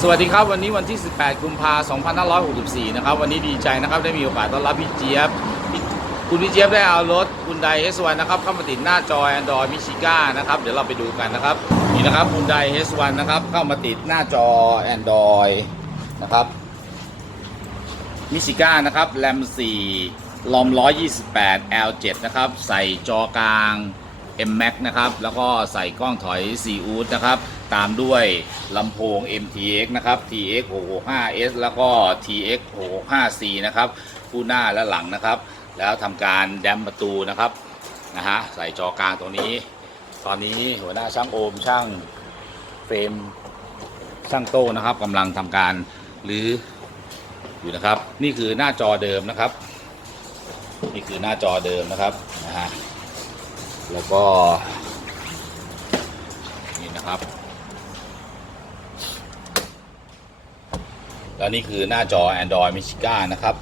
สวัสดีครับวันนี้วันที่ 18 กุมภาพันธ์2564 นะครับ วันนี้ดีใจนะครับได้มีโอกาสต้อนรับพี่เจี๊ยบ คุณพี่เจี๊ยบได้เอารถคุณไดเอสวันนะครับเข้ามาติดหน้าจอ Android มิชิก้านะครับเดี๋ยวเราไปดูกันนะครับนี่นะครับคุณไดเอสวันนะครับเข้ามาติดหน้าจอ Android นะครับมิชิก้านะครับแรม4ลอม 128 L7 นะครับใส่จอกลาง M Max นะครับแล้วก็ใส่กล้องถอย4อูดนะครับ ตามด้วยลำโพง MTX นะครับ TX 665S แล้วก็ TX 665C นะครับคู่หน้าและหลังนะครับ แล้วทำการแดมประตูนะครับนะฮะใส่จอกลางตรงนี้ ตอนนี้หัวหน้าช่างโอมช่างเฟรมช่างโต้นะครับกำลังทำการรื้ออยู่นะครับ นี่คือหน้าจอเดิมนะครับ นี่คือหน้าจอเดิมนะครับนะฮะแล้วก็นี่นะครับ แล้วนี่คือหน้าจอ Android Michiga นะครับ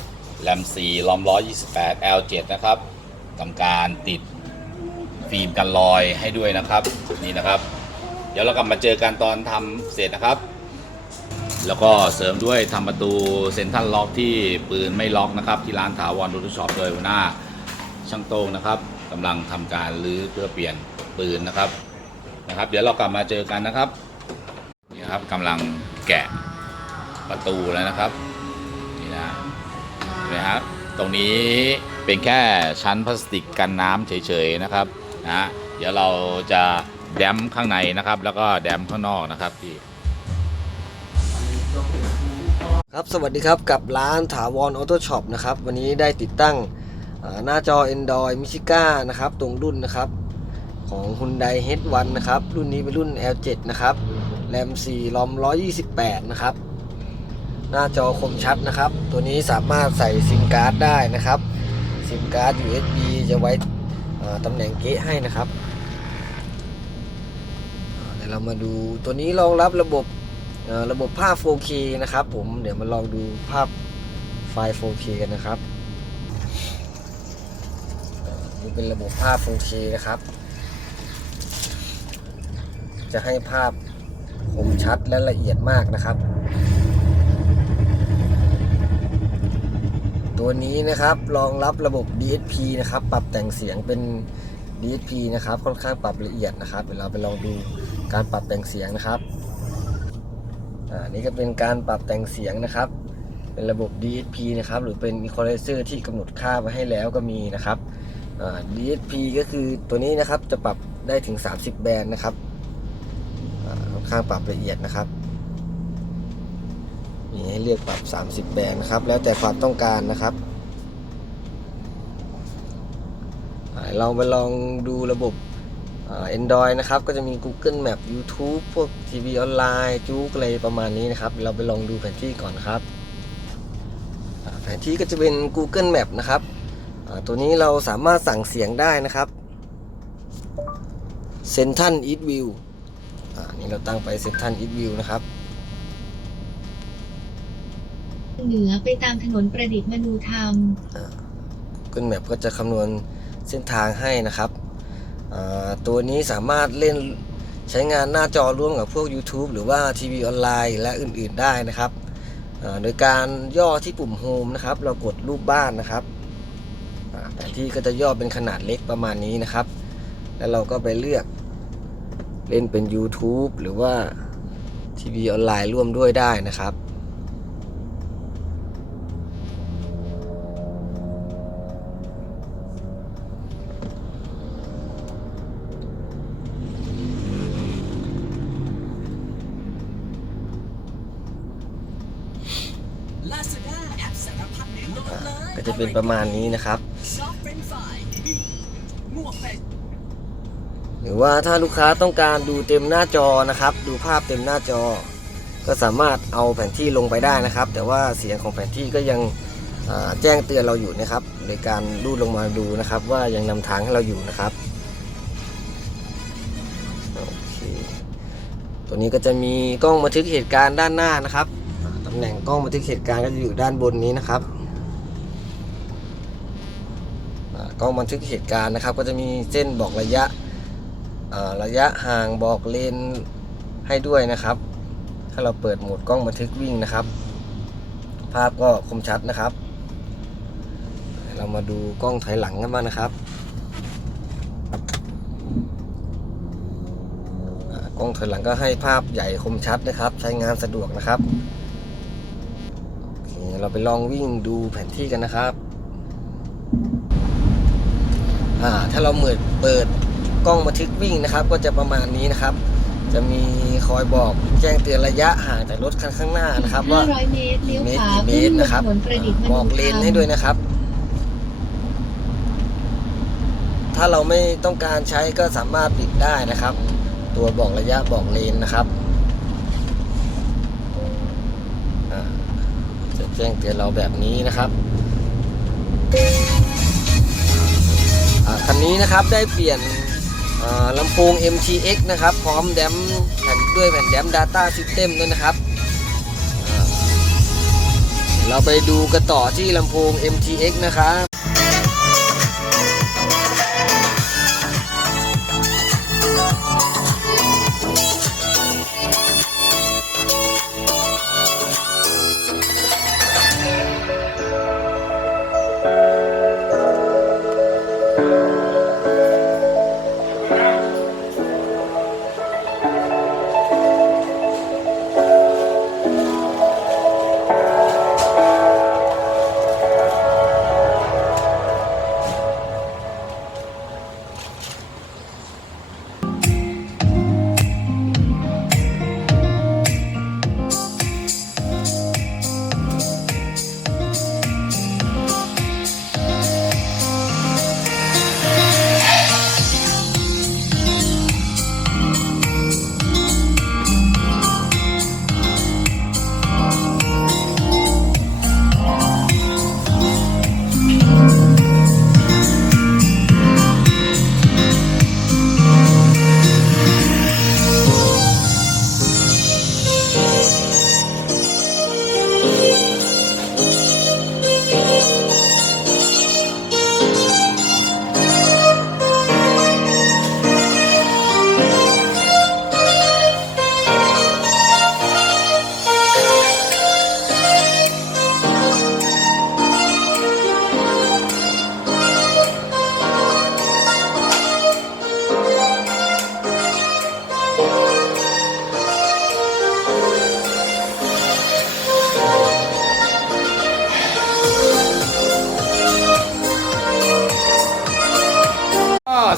แรม 4 ลอม 128 L7 นะครับทำการติดฟิล์มกันรอยให้ด้วยนะครับนี่นะครับ เดี๋ยวเรากลับมาเจอกันตอนทำเสร็จนะครับ แล้วก็เสริมด้วยทำประตูเซ็นทรัลล็อกที่ปืนไม่ล็อกนะครับ ที่ร้านถาวรดูทุช็อปโดยหัวหน้าช่างโต้งนะครับกำลังทำการรื้อเพื่อเปลี่ยนปืนนะครับนะครับ เดี๋ยวเรากลับมาเจอกันนะครับนี่ครับกำลังแกะ ประตูแล้วนะครับนี่นะเห็นไหมครับตรงนี้เป็นแค่ชั้นพลาสติกกันน้ำเฉยๆนะครับนะเดี๋ยวเราจะแดมข้างในนะครับ แล้วก็แดมข้างนอกนะครับพี่ครับสวัสดีครับกับร้านถาวรออโต้ช็อปนะครับวันนี้ได้ติดตั้งหน้าจอ Android Michiga นะครับตรงรุ่นนะครับของ Hyundai H1 นะครับ รุ่นนี้เป็นรุ่น L7 นะครับ แรม4รอม 128 นะครับ หน้าจอคมชัดนะครับ ตัวนี้สามารถใส่ซิมการ์ดได้นะครับซิมการ์ด USB จะไว้ตำแหน่งเก๊ะให้นะครับเดี๋ยวเรามาดูตัวนี้รองรับระบบระบบภาพ 4K นะครับ ผมเดี๋ยวมาลองดูภาพไฟล์ 4K กันนะครับนี่เป็นระบบภาพ 4K นะครับ จะให้ภาพคมชัดและละเอียดมากนะครับ ตัวนี้นะครับรองรับระบบ DSP นะครับปรับแต่งเสียงเป็น DSP นะครับค่อนข้างปรับละเอียดนะครับเดี๋ยวเราไปลองดูการปรับแต่งเสียงนะครับอ่านี่ก็เป็นการปรับแต่งเสียงนะครับ เป็นระบบ DSP นะครับหรือเป็น Equalizer ที่กำหนดค่าไว้ให้แล้วก็มีนะครับ DSP ก็คือตัวนี้นะครับจะปรับได้ถึง 30 แบนด์นะครับค่อนข้างปรับละเอียดนะครับ ให้เลือกปรับ 30 แบนด์นะครับ แล้วแต่ความต้องการนะครับ เราไปลองดูระบบอ่า Android นะครับ ก็จะมี Google Map YouTube พวกทีวีออนไลน์จุกอะไรประมาณนี้นะครับ เราไปลองดูแผนที่ก่อนครับ แผนที่ก็จะเป็น Google Map นะครับ ตัวนี้เราสามารถสั่งเสียงได้นะครับ Central East View อ่านี่เราตั้งไป Central East View นะครับ เหนือไปตามถนนประดิษฐ์มนูธรรม Google Map ก็จะคำนวณเส้นทางให้นะครับตัวนี้สามารถเล่นใช้งานหน้าจอร่วมกับพวก YouTube หรือว่าทีวีออนไลน์และอื่นๆได้นะครับโดยการย่อที่ปุ่ม Home นะครับ เรากดรูปบ้านนะครับแผนที่ก็จะย่อเป็นขนาดเล็กประมาณนี้นะครับ แล้วเราก็ไปเลือกเล่นเป็น YouTube หรือว่าทีวีออนไลน์ร่วมด้วยได้นะครับ เป็นประมาณนี้นะครับ หรือว่าถ้าลูกค้าต้องการดูเต็มหน้าจอนะครับ ดูภาพเต็มหน้าจอ ก็สามารถเอาแผนที่ลงไปได้นะครับ แต่ว่าเสียงของแผนที่ก็ยังแจ้งเตือนเราอยู่นะครับโดยการรูดลงมาดูนะครับ ว่ายังนำทางให้เราอยู่นะครับตัวนี้ก็จะมีกล้องบันทึกเหตุการณ์ด้านหน้านะครับตำแหน่งกล้องบันทึกเหตุการณ์ก็จะอยู่ด้านบนนี้นะครับอ่า กล้องบันทึกเหตุการณ์นะครับ ก็จะมีเส้นบอกระยะระยะห่างบอกเลนให้ด้วยนะครับ ถ้าเราเปิดโหมดกล้องบันทึกวิ่งนะครับ ภาพก็คมชัดนะครับ เรามาดูกล้องถอยหลังกันบ้างนะครับกล้องถอยหลังก็ให้ภาพใหญ่คมชัดนะครับ ใช้งานสะดวกนะครับเราไปลองวิ่งดูแผนที่กันนะครับ ถ้าเราเปิดเปิดกล้องบันทึกวิ่งนะครับ ก็จะประมาณนี้นะครับ จะมีคอยบอกแจ้งเตือนระยะห่างจากรถคันข้างหน้านะครับ ว่า500เมตรเลี้ยวเมตขรวากี่เมขึ้ตนรบนนะคถรับนนประดิษฐ์มบนูอกเลนธรรมให้ด้วยนะครับ ถ้าเราไม่ต้องการใช้ก็สามารถปิดได้นะครับ ตัวบอกระยะบอกเลนนะครับอ่าจะแจ้งเตือนเราแบบนี้นะครับอ่า คันนี้นะครับได้เปลี่ยนลำโพง MTX นะครับ พร้อมแดมแผ่นด้วยแผ่นแดม Data System ด้วยนะครับ เราไปดูกันต่อที่ลำโพง MTX นะครับ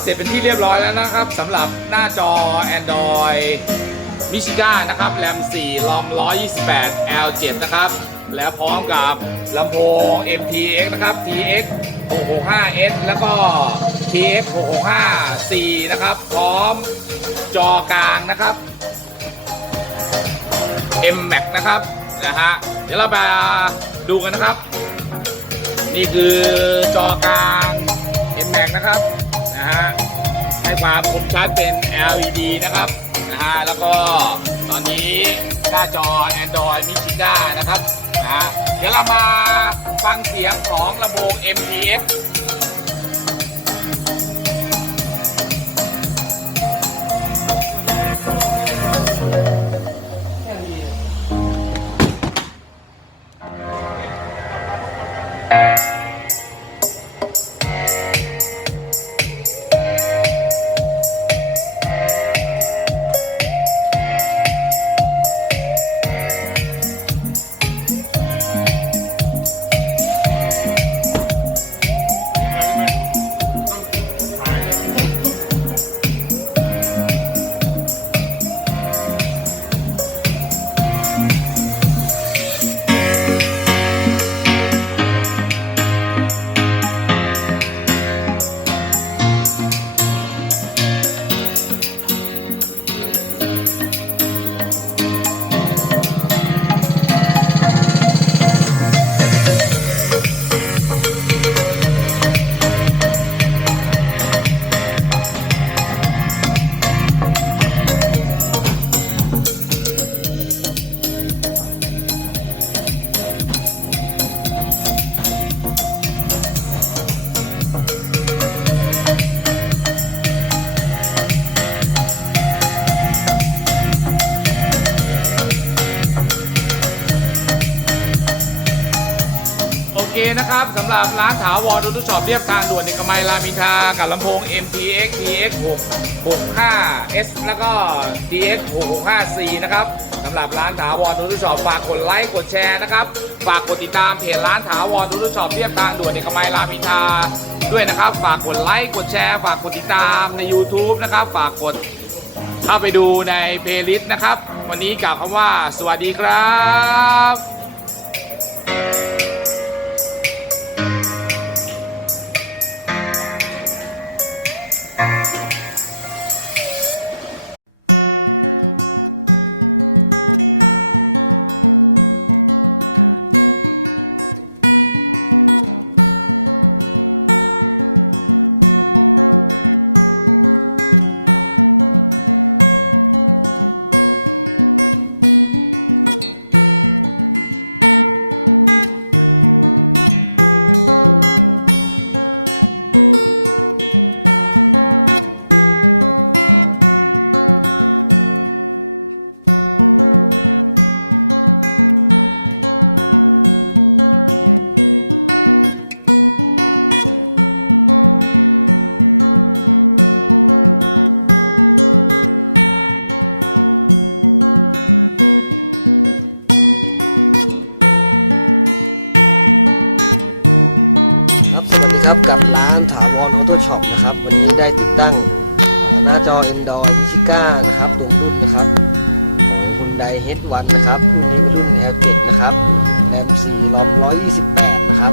เสร็จเป็นที่เรียบร้อยแล้วนะครับสำหรับหน้าจอ Android มิชิก้านะครับ แรม 4 ลอม 128 L7 นะครับ แล้วพร้อมกับลำโพง MTX นะครับ TX 665S แล้วก็ TX 665C นะครับ พร้อมจอกลางนะครับ M Max นะครับ นะฮะ เดี๋ยวเราไปดูกันนะครับ นี่คือจอกลาง M Max นะครับะฮะให้ความคมชัดเป็น LED นะครับนะฮะแล้วก็ตอนนี้หน้าจอ Android มิชิก้านะครับนะฮะเดี๋ยวเรามาฟังเสียงของลำบพง MTX แค่ดี นะครับสำหรับร้านถาวรดูทุกช็อปเรียบทางด่วนเอกมัยรามอินทรากับลำโพง MTX TX 665 S แล้วก็ TX 665 C นะครับสำหรับร้านถาวรดูทุกช็อปฝากกดไลค์กดแชร์นะครับฝากกดติดตามเพจร้านถาวรดูทุกช็อปเรียบทางด่วนเอกมัยรามอินทราด้วยนะครับ ฝากกดไลค์กดแชร์ฝากกดติดตามใน YouTube นะครับ ฝากกดเข้าไปดูในเพลย์ลิสต์นะครับ วันนี้กล่าวคำว่า สวัสดีครับ ครับสวัสดีครับกับร้านถาวรออโต้ช็อปนะครับวันนี้ได้ติดตั้งหน้าจอ Android m i c h i g a นะครับตรงรุ่นนะครับ ของ Hyundai H1 นะครับ รุ่นนี้เป็นรุ่น L7 นะครับแรม4 ROM 128 นะครับ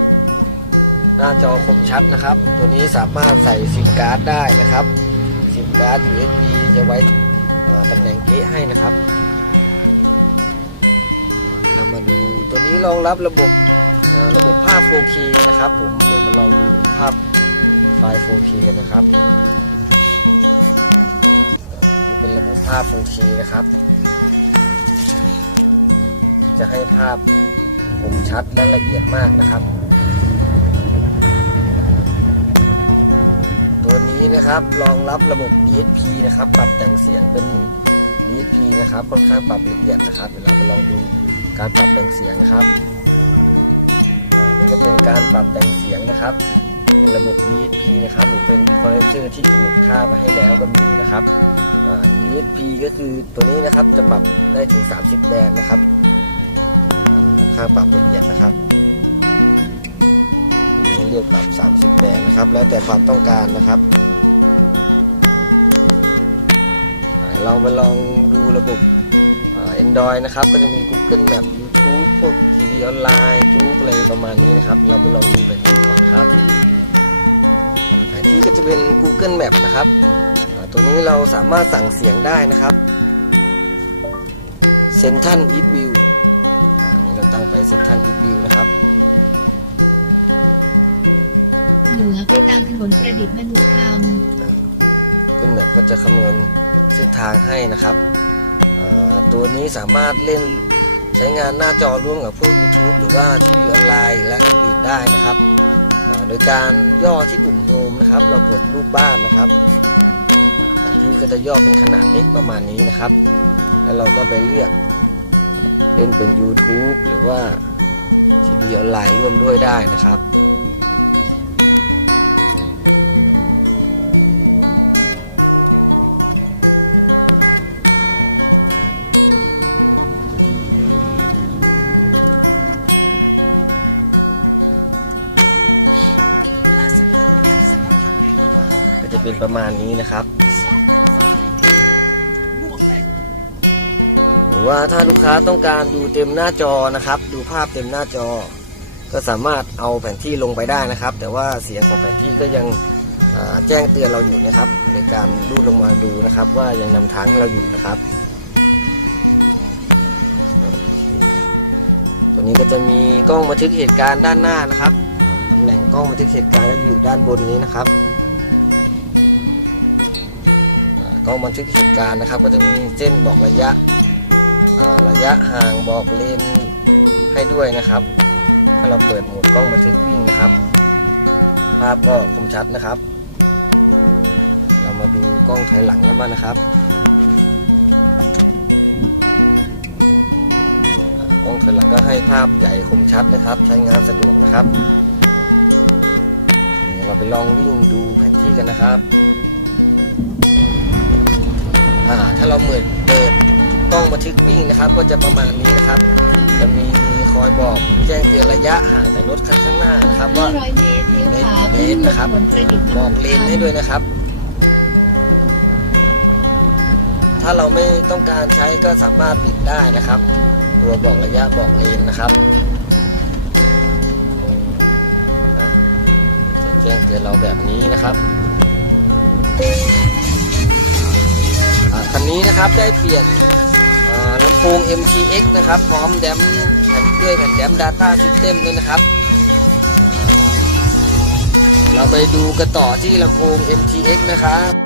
หน้าจอคมชัดนะครับ ตัวนี้สามารถใส่ซิมการ์ดได้นะครับซิมการ์ด USB จะไว้ตำแหน่งเกะให้นะครับ เรามาดูตัวนี้รองรับระบบ ระบบภาพ 4K นะครับผมเดี๋ยวมาลองดูภาพไฟล์ 4K กันนะครับนี่เป็นระบบภาพ 4K นะครับ จะให้ภาพคมชัดและละเอียดมากนะครับ ตัวนี้นะครับรองรับระบบ DSP นะครับ ปรับแต่งเสียงเป็น DSP นะครับค่อนข้างปรับละเอียดนะครับเดี๋ยวเราไปลองดูการปรับแต่งเสียงนะครับ ก็เป็นการปรับแต่งเสียงนะครับระบบ DSP นะครับหรือเป็นคอนเนคเตอร์ที่กำหนดค่าไว้ให้แล้วก็มีนะครับ DSP ก็คือตัวนี้นะครับจะปรับได้ถึง 30 แบนนะครับ ค่อนข้างปรับละเอียดนะครับนี้เรียกปรับ 30 แบนนะครับ แล้วแต่ความต้องการนะครับ เรามาลองดูระบบ เอ็นดรอยนะครับ ก็จะมี Google Map YouTube พวกทีวีออนไลน์จู๊กอะไรประมาณนี้นะครับ เราไปลองดูแผนที่ก่อนครับแผนที่ก็จะเป็น Google Map นะครับอ่าตัวนี้เราสามารถสั่งเสียงได้นะครับเซนทันอีทวิวนี่เราตั้งไปเซนทันอีทวิวนะครับเหนือไปตามถนนประดิษฐ์มนูธรรม Google Map ก็จะคำนวณเส้นทางให้นะครับอ่า ตัวนี้สามารถเล่นใช้งานหน้าจอร่วมกับพวก YouTube หรือว่าทีวีออนไลน์และอื่นๆได้นะครับ โดยการย่อที่ปุ่มโฮมนะครับ เรากดรูปบ้านนะครับที่ก็จะย่อเป็นขนาดเล็กประมาณนี้นะครับ แล้วเราก็ไปเลือกเล่นเป็น YouTube หรือว่าทีวีออนไลน์ร่วมด้วยได้นะครับ จะเป็นประมาณนี้นะครับ หรือว่าถ้าลูกค้าต้องการดูเต็มหน้าจอนะครับ ดูภาพเต็มหน้าจอ ก็สามารถเอาแผนที่ลงไปได้นะครับ แต่ว่าเสียงของแผนที่ก็ยังแจ้งเตือนเราอยู่นะครับ ในการรูดลงมาดูนะครับ ว่ายังนำทางให้เราอยู่นะครับตัวนี้ก็จะมีกล้องบันทึกเหตุการณ์ด้านหน้านะครับตำแหน่งกล้องบันทึกเหตุการณ์ก็อยู่ด้านบนนี้นะครับ กล้องบันทึกเหตุการณ์นะครับ ก็จะมีเส้นบอกระยะระยะห่างบอกเลนให้ด้วยนะครับ ถ้าเราเปิดโหมดกล้องบันทึกวิ่งนะครับ ภาพก็คมชัดนะครับ เรามาดูกล้องถอยหลังกันบ้างนะครับ กล้องถอยหลังก็ให้ภาพใหญ่คมชัดนะครับ ใช้งานสะดวกนะครับเราไปลองวิ่งดูแผนที่กันนะครับ อ่าถ้าเราเปิดเปิดกล้องบันทึกวิ่งนะครับ ก็จะประมาณนี้นะครับ จะมีคอยบอกแจ้งเตือนระยะห่างจากรถคันข้างหน้านะครับว่า500เมตรเลี้ยวขวาเมพุ่ตงรลนะงครับ ถนนประดิษฐ์มบนูอกเลนธรรให้มด้วยนะครับ ถ้าเราไม่ต้องการใช้ก็สามารถปิดได้นะครับ ตัวบอกระยะบอกเลนนะครับอะจะแจ้งเตือนเราแบบนี้นะครับอะ คันนี้นะครับได้เปลี่ยนลำโพง MTX นะครับพร้อมแดมแผ่นด้วยแผ่นแดม Data System ด้วยนะครับ เราไปดูกันต่อที่ลำโพง MTX นะครับ